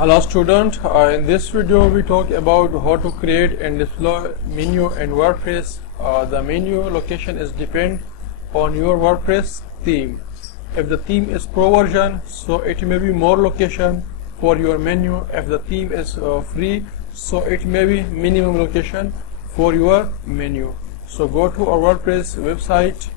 Hello student, in this video we talk about how to create and display menu in WordPress. The menu location is depend on your WordPress theme. If the theme is pro version, so it may be more location for your menu. If the theme is free, so it may be minimum location for your menu. So go to our WordPress website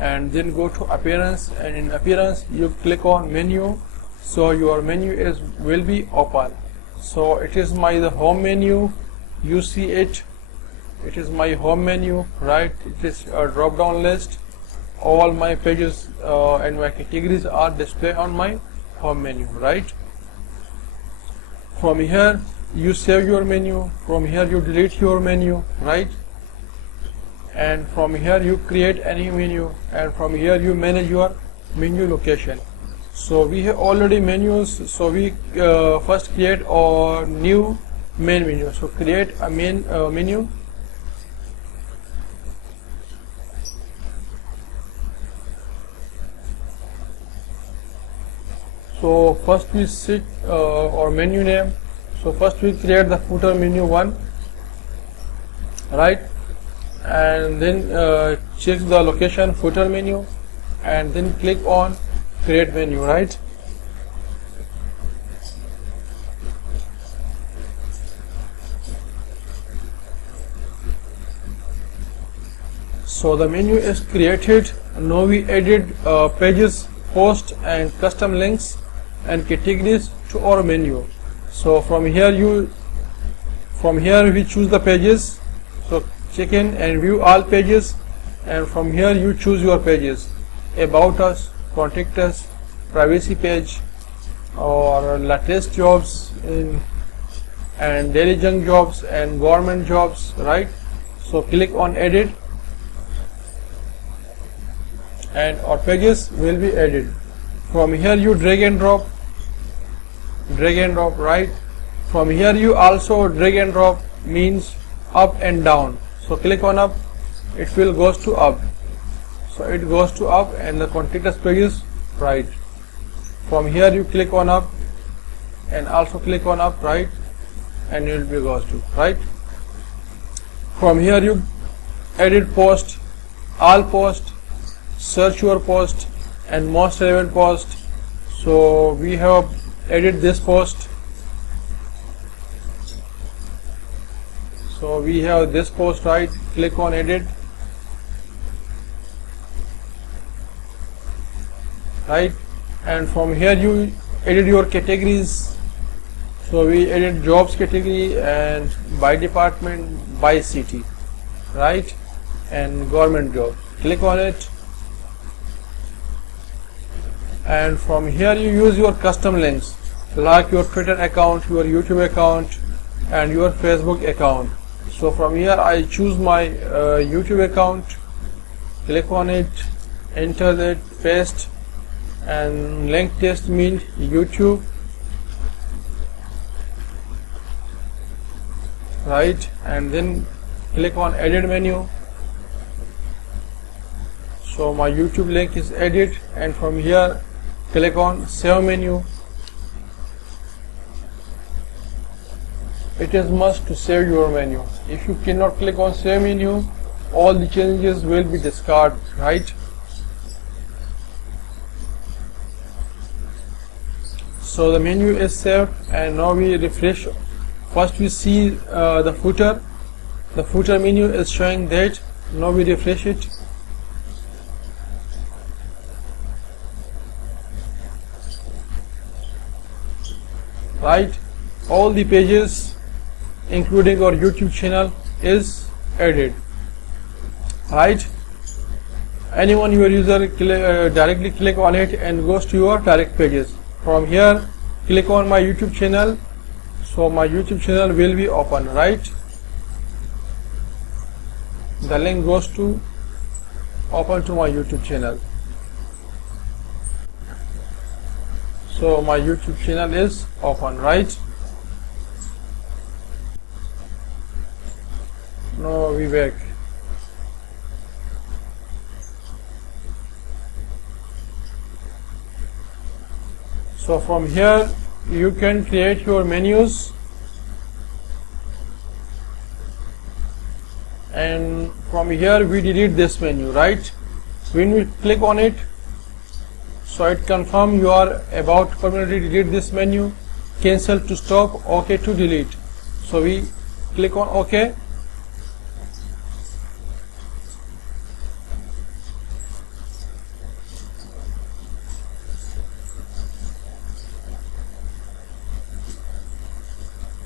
and then go to appearance, and in appearance you click on menu. So your menu will be open. So it is the home menu. You see it is my home menu, right? It is a drop down list. All my pages and my categories are displayed on my home menu, right? From here you save your menu, from here you delete your menu, right? And from here you create any menu, and from here you manage your menu location. So we have already menus, so we first create a new main menu. So create a main menu. So first we set our menu name. So first we create the footer menu 1, right? And then check the location footer menu, and then click on create menu, right? So the menu is created. Now we added pages, post and custom links and categories to our menu. So from here we choose the pages. So check in and view all pages, and from here you choose your pages: about us, contact us, privacy page, or latest jobs and daily junk jobs and government jobs, right? So click on edit and our pages will be added. From here you drag and drop, right? From here you also drag and drop, means up and down. So click on up, it will goes to up. So it goes to up, and the contact us page is right. From here you click on up and also click on up, right? And it will be goes to right. From here you edit post, all post, search your post and most relevant post. So we have edit this post. So we have this post, right? Click on edit, right? And from here you edit your categories. So we edit jobs category and by department, by city, right? And government job. Click on it, and from here you use your custom links like your Twitter account, your YouTube account and your Facebook account. So from here I choose my YouTube account, click on it, enter that, paste, and link test means YouTube, right? And then click on edit menu. So my YouTube link is edit, and from here click on save menu. It is must to save your menu. If you cannot click on save menu, all the changes will be discarded, right? So the menu is saved, and now we refresh. First we see the footer. The footer menu is showing that. Now we refresh it. Right? All the pages including our YouTube channel is added, right? Anyone your user directly click on it and goes to your direct pages. From here click on my YouTube channel, so my YouTube channel will be open, right? The link goes to open to my YouTube channel. So my YouTube channel is open, right? Now we back. So from here you can create your menus, and from here we delete this menu, right? When we click on it, so it confirm you are about to permanently delete this menu. Cancel to stop, OK to delete. So we click on OK.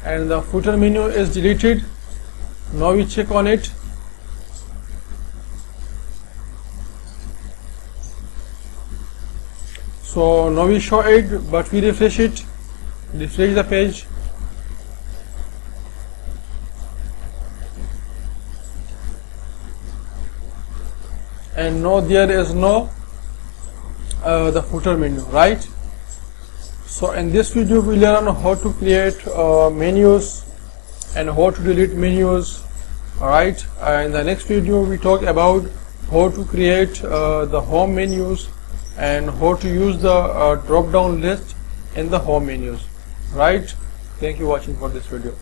And the footer menu is deleted. Now we check on it. So now we show it, but we refresh it, refresh the page. And now there is no the footer menu, right? So in this video we learn how to create menus and how to delete menus. Alright, in the next video we talk about how to create the home menus and how to use the drop down list in the home menus. Right? Thank you for watching for this video.